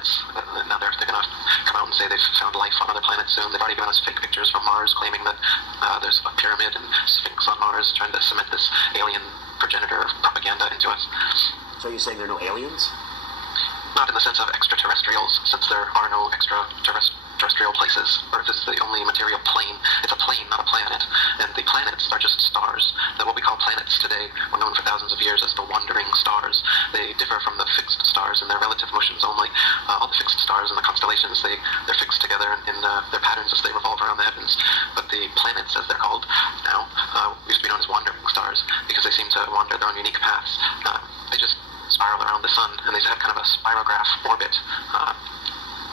planets. Now they're going to come out and say they've found life on other planets soon. They've already given us fake pictures from Mars claiming that there's a pyramid and Sphinx on Mars, trying to cement this alien progenitor propaganda into us. So you're saying there are no aliens? Not in the sense of extraterrestrials, since there are no extraterrestrial places. Earth is the only material plane. It's a plane, not a planet. And the planets are just stars. That what we call planets today were known for thousands of years as the wandering stars. They differ from the fixed stars in their relative motions only. All the fixed stars in the constellations, they're fixed together in their patterns as they revolve around the heavens. But the planets, as they're called now, used to be known as wandering stars because they seem to wander their own unique paths. They just spiral around the sun, and they have kind of a spirograph orbit.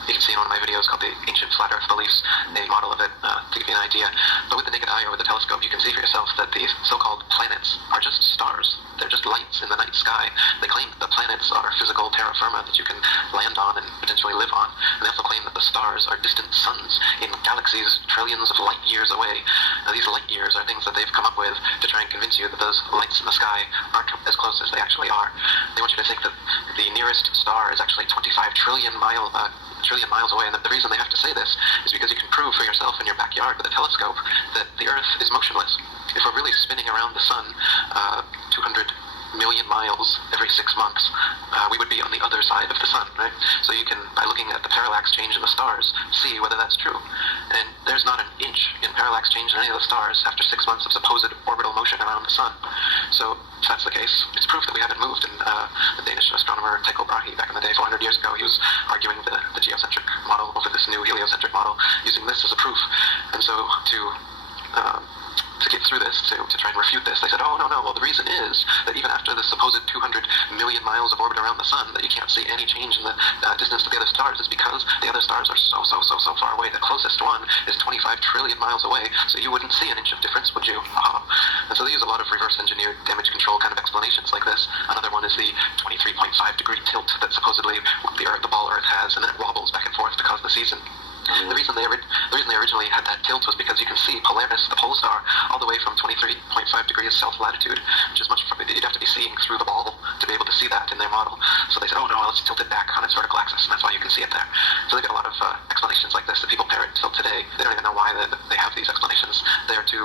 You can see in one of my videos called the Ancient Flat Earth Beliefs, a model of it to give you an idea. But with the naked eye or with the telescope, you can see for yourself that these so-called planets are just stars. They're just lights in the night sky. They claim that the planets are physical terra firma that you can land on and potentially live on. And they also claim that the stars are distant suns in galaxies trillions of light years away. Now, these light years are things that they've come up with to try and convince you that those lights in the sky aren't as close as they actually are. They want you to think that the nearest star is actually 25 trillion miles away, and the reason they have to say this is because you can prove for yourself in your backyard with a telescope that the Earth is motionless. If we're really spinning around the sun 200 million miles every 6 months, we would be on the other side of the sun, right? So you can, by looking at the parallax change in the stars, see whether that's true. And there's not an inch in parallax change in any of the stars after 6 months of supposed orbital motion around the sun. So if that's the case, it's proof that we haven't moved. And the Danish astronomer Tycho Brahe, back in the day, 400 years ago, he was arguing the geocentric model over this new heliocentric model, using this as a proof. And so to get through this, to try and refute this, they said, oh, no, well, the reason is that even after the supposed 200 million miles of orbit around the sun, that you can't see any change in the distance to the other stars is because the other stars are so far away. The closest one is 25 trillion miles away, so you wouldn't see an inch of difference, would you? And so they use a lot of reverse-engineered damage control kind of explanations like this. Another one is the 23.5-degree tilt that supposedly the ball Earth has, and then it wobbles back and forth to cause the season. The reason they originally had that tilt was because you can see Polaris, the pole star, all the way from 23.5 degrees south latitude, which is you'd have to be seeing through the ball to be able to see that in their model. So they said, oh no, let's tilt it back on its vertical axis, and that's why you can see it there. So they've got a lot of explanations like this that people parrot till today. They don't even know why they have these explanations. They're to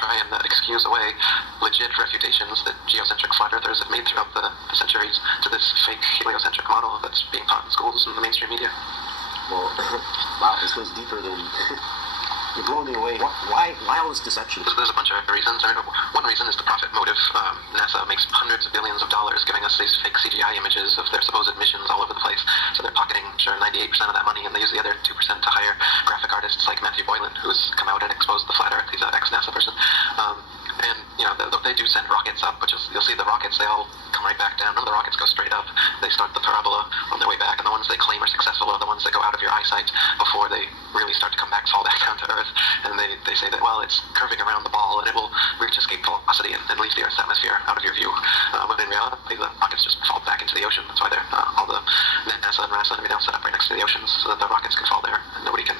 try and excuse away legit refutations that geocentric flat earthers have made throughout the centuries to this fake heliocentric model that's being taught in schools and the mainstream media. Well, wow, this goes deeper than... You're blowing me away. Why all this deception? There's a bunch of reasons. I mean, one reason is the profit motive. NASA makes hundreds of billions of dollars giving us these fake CGI images of their supposed missions all over the place. So they're pocketing, 98% of that money, and they use the other 2% to hire graphic artists like Matthew Boylan, who's come out and exposed the flat Earth. He's an ex-NASA person. And, they do send rockets up, but you'll see the rockets, they all come right back down. None of the rockets go straight up. They start the parabola on their way back, and the ones they claim are successful are the ones that go out of your eyesight before they really start to come back, fall back down to Earth. And they say that, well, it's curving around the ball, and it will reach escape velocity and leave the Earth's atmosphere out of your view. When in reality, the rockets just fall back into the ocean. That's why they're all the NASA and RASA and everything else set up right next to the oceans so that the rockets can fall there and nobody can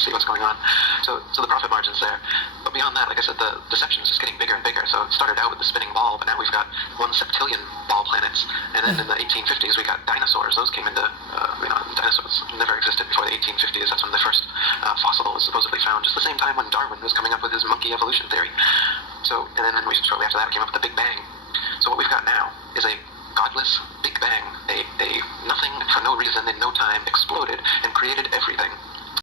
see what's going on. So the profit margin's there. But beyond that, like I said, the deception is just getting bigger and bigger. So it started out with the spinning ball, but now we've got 1 septillion ball planets. And then in the 1850s, we got dinosaurs. Those came into, dinosaurs never existed before the 1850s. That's when the first fossil was supposedly found, just the same time when Darwin was coming up with his monkey evolution theory. So, and then shortly after that, we came up with the Big Bang. So what we've got now is a godless Big Bang. A nothing for no reason in no time exploded and created everything.